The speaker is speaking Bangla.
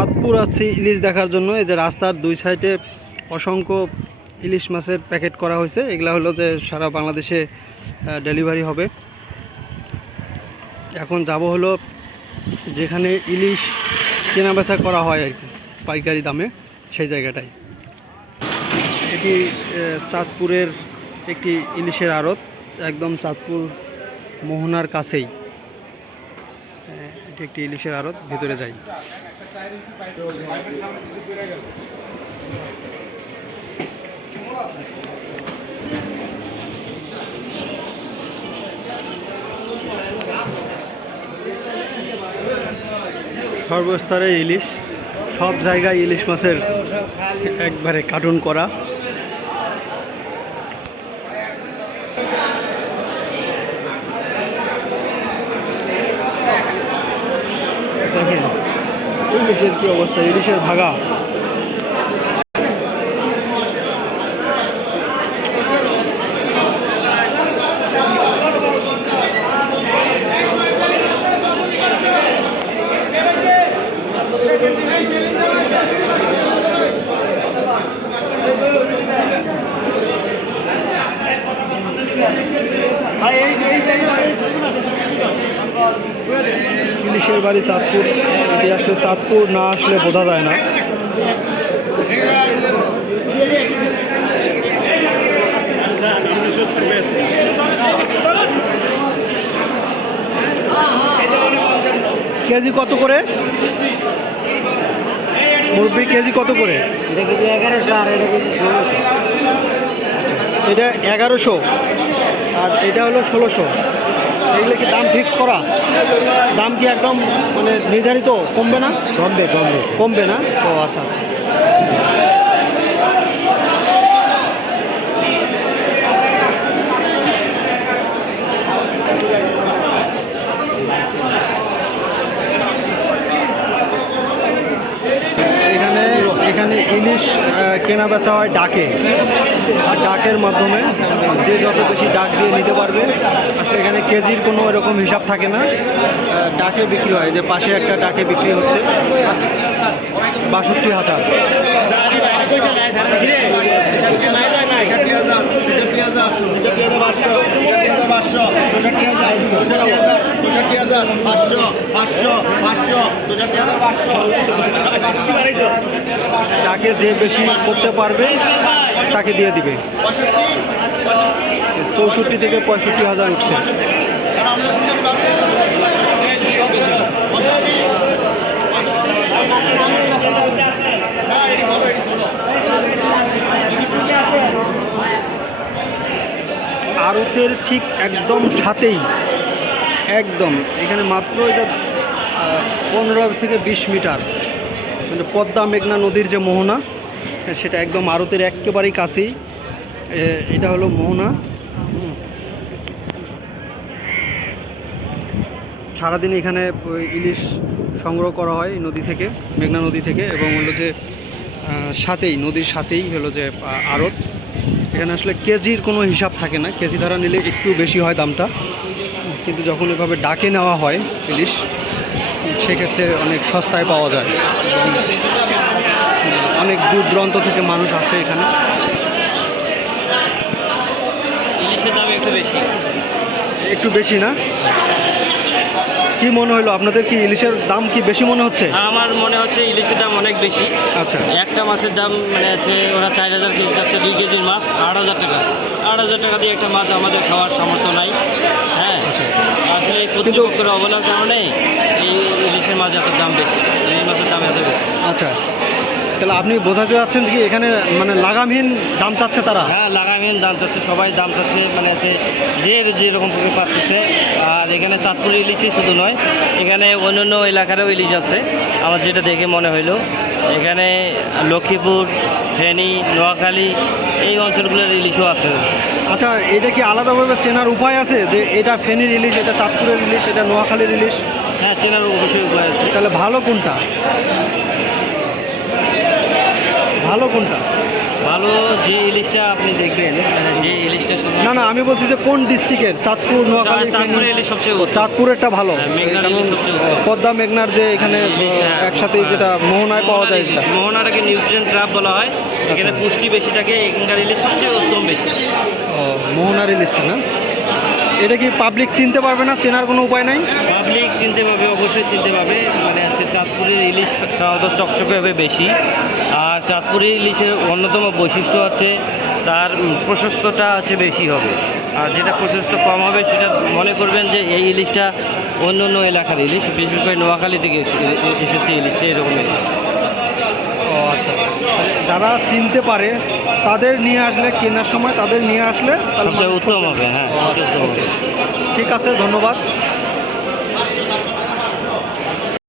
চাঁদপুর আছি ইলিশ দেখার জন্য। এই যে রাস্তার দুই সাইডে অসংখ্য ইলিশ মাছের প্যাকেট করা হয়েছে। এগুলা হলো যে সারা বাংলাদেশে ডেলিভারি হবে। এখন যাব হলো যেখানে ইলিশ কেনাবেচা করা হয় আর কি পাইকারি দামে, সেই জায়গাটায়। এটি চাঁদপুরের একটি ইলিশের আড়ত, একদম চাঁদপুর মোহনার কাছেই এটি একটি ইলিশের আড়ত। ভিতরে যাই। সর্বস্তরে ইলিশ, সব জায়গায় ইলিশ মাছের একবারে কার্টুন করা। দেখেন ইলিশের কি অবস্থা, ইলিশের ভাগা। ইলিশের বাড়ি চাঁদপুর। এটি আসলে চাঁদপুর না আসলে বোঝা যায় না। কেজি কত করে মুরব্বি? কেজি কত করে? এটা 1100 আর এটা হলো 1600। এগুলো কি দাম ফিক্সড করা? দাম কি একদম মানে নির্ধারিত? কমবে না? কমবে না? ও আচ্ছা আচ্ছা। এখানে ইলিশ কেনা বেচা হয় ডাকে, আর ডাকের মাধ্যমে যে যত বেশি ডাক দিয়ে নিতে পারবে। আসলে এখানে কেজির কোনো এরকম হিসাব থাকে না, ডাকে বিক্রি হয়। যে পাশে একটা ডাকে বিক্রি হচ্ছে 62,000। তাকে যে বেশি করতে পারবে তাকে দিয়ে দিবে। 64 থেকে 65,000 উঠছে। আড়তের ঠিক একদম সাথেই, একদম এখানে মাত্র এটা 15 থেকে 20 মিটার মানে পদ্মা মেঘনা নদীর যে মোহনা, সেটা একদম আড়তের একেবারেই কাছেই। এটা হলো মোহনা। সারাদিন এখানে ইলিশ সংগ্রহ করা হয় নদী থেকে, মেঘনা নদী থেকে, এবং হলো যে সাথেই নদীর সাথেই হলো যে আড়ত। এখানে আসলে কেজির কোনো হিসাব থাকে না, কেজি দ্বারা নিলে একটু বেশি হয় দামটা, কিন্তু যখন এভাবে ডাকে নেওয়া হয় ইলিশ সেক্ষেত্রে অনেক সস্তায় পাওয়া যায়। অনেক দূর দূরান্ত থেকে মানুষ আসে এখানে। ইলিশের দাম একটু বেশি না? কি মনে হলো আপনাদের? কি ইলিশের দাম কি বেশি মনে হচ্ছে? আমার মনে হচ্ছে ইলিশের দাম অনেক বেশি। আচ্ছা, একটা মাছের দাম মানে হচ্ছে ওরা 4000 কেজি যাচ্ছে, 2 কেজির মাছ 8000 টাকা। 8000 টাকা দিয়ে একটা মাছ আমাদের খাওয়ার সামর্থ্য নাই। হ্যাঁ, আসলে কর্তৃপক্ষের অবহেলার কারণে এই ইলিশের মাছ এত দাম বেশি, এই মাছের দাম এত বেশি। আচ্ছা, তাহলে আপনি বোঝাতে যাচ্ছেন কি এখানে মানে লাগামহীন দাম চাচ্ছে তারা? হ্যাঁ, লাগামহীন দাম চাচ্ছে, সবাই দাম চাচ্ছে, মানে হচ্ছে যেরকম পুকুর পাচ্ছে। আর এখানে চাঁদপুর ইলিশই শুধু নয়, এখানে অন্যান্য এলাকারও ইলিশ আছে। আমার যেটা দেখে মনে হইলো এখানে লক্ষ্মীপুর, ফেনী, নোয়াখালী এই অঞ্চলগুলোর ইলিশও আছে। আচ্ছা, এটা কি আলাদাভাবে চেনার উপায় আছে যে এটা ফেনীর ইলিশ, এটা চাঁদপুরের ইলিশ, এটা নোয়াখালীর ইলিশ? হ্যাঁ, চেনার অবশ্যই উপায় আছে। তাহলে ভালো কোনটা? ভালো কোনটা? ভালো যে ইলিশটা আপনি দেখবেন, মানে যে ইলিশটা না না, আমি বলছি যে কোন ডিস্ট্রিক্টের? চাঁদপুর, নোয়াখালী? চাঁদপুরে ইলিশ সবচেয়ে উত্তম। চাঁদপুরেরটা ভালো, হ্যাঁ, মেঘনার কারণ ইলিশ সবচেয়ে উত্তম। পদ্মা মেঘনার যে এখানে একসাথেই যেটা মোহনায় পাওয়া যায় সেটা। মোহনাটাকে নিউট্রিয়েন্ট ট্র্যাপ বলা হয়, এখানে পুষ্টি বেশি থাকে, এখানকার ইলিশ সবচেয়ে উত্তম বেশি। ও, মোহনার ইলিশটা না? এটা কি পাবলিক চিনতে পারবে না? চেনার কোনো উপায় নাই? পাবলিক চিনতে পারবে, অবশ্যই চিনতে পারবে। মানে হচ্ছে চাঁদপুরের ইলিশ সাধারণত চকচকে হবে বেশি, আর চাঁদপুরের ইলিশের অন্যতম বৈশিষ্ট্য হচ্ছে তার প্রশস্তটা হচ্ছে বেশি হবে, আর যেটা প্রশস্ত কম হবে সেটা মনে করবেন যে এই ইলিশটা অন্য অন্য এলাকার ইলিশ, বিশেষ করে নোয়াখালী থেকে এসেছে ইলিশ, এরকম ইলিশ। ও আচ্ছা, যারা চিনতে পারে তাদের নিয়ে আসলে, কেনার সময় তাদের নিয়ে আসলে তাহলে সবচেয়ে মানুষ উত্তম করবে। হবে, হ্যাঁ সবচেয়ে উত্তম হবে। ঠিক আছে, ধন্যবাদ।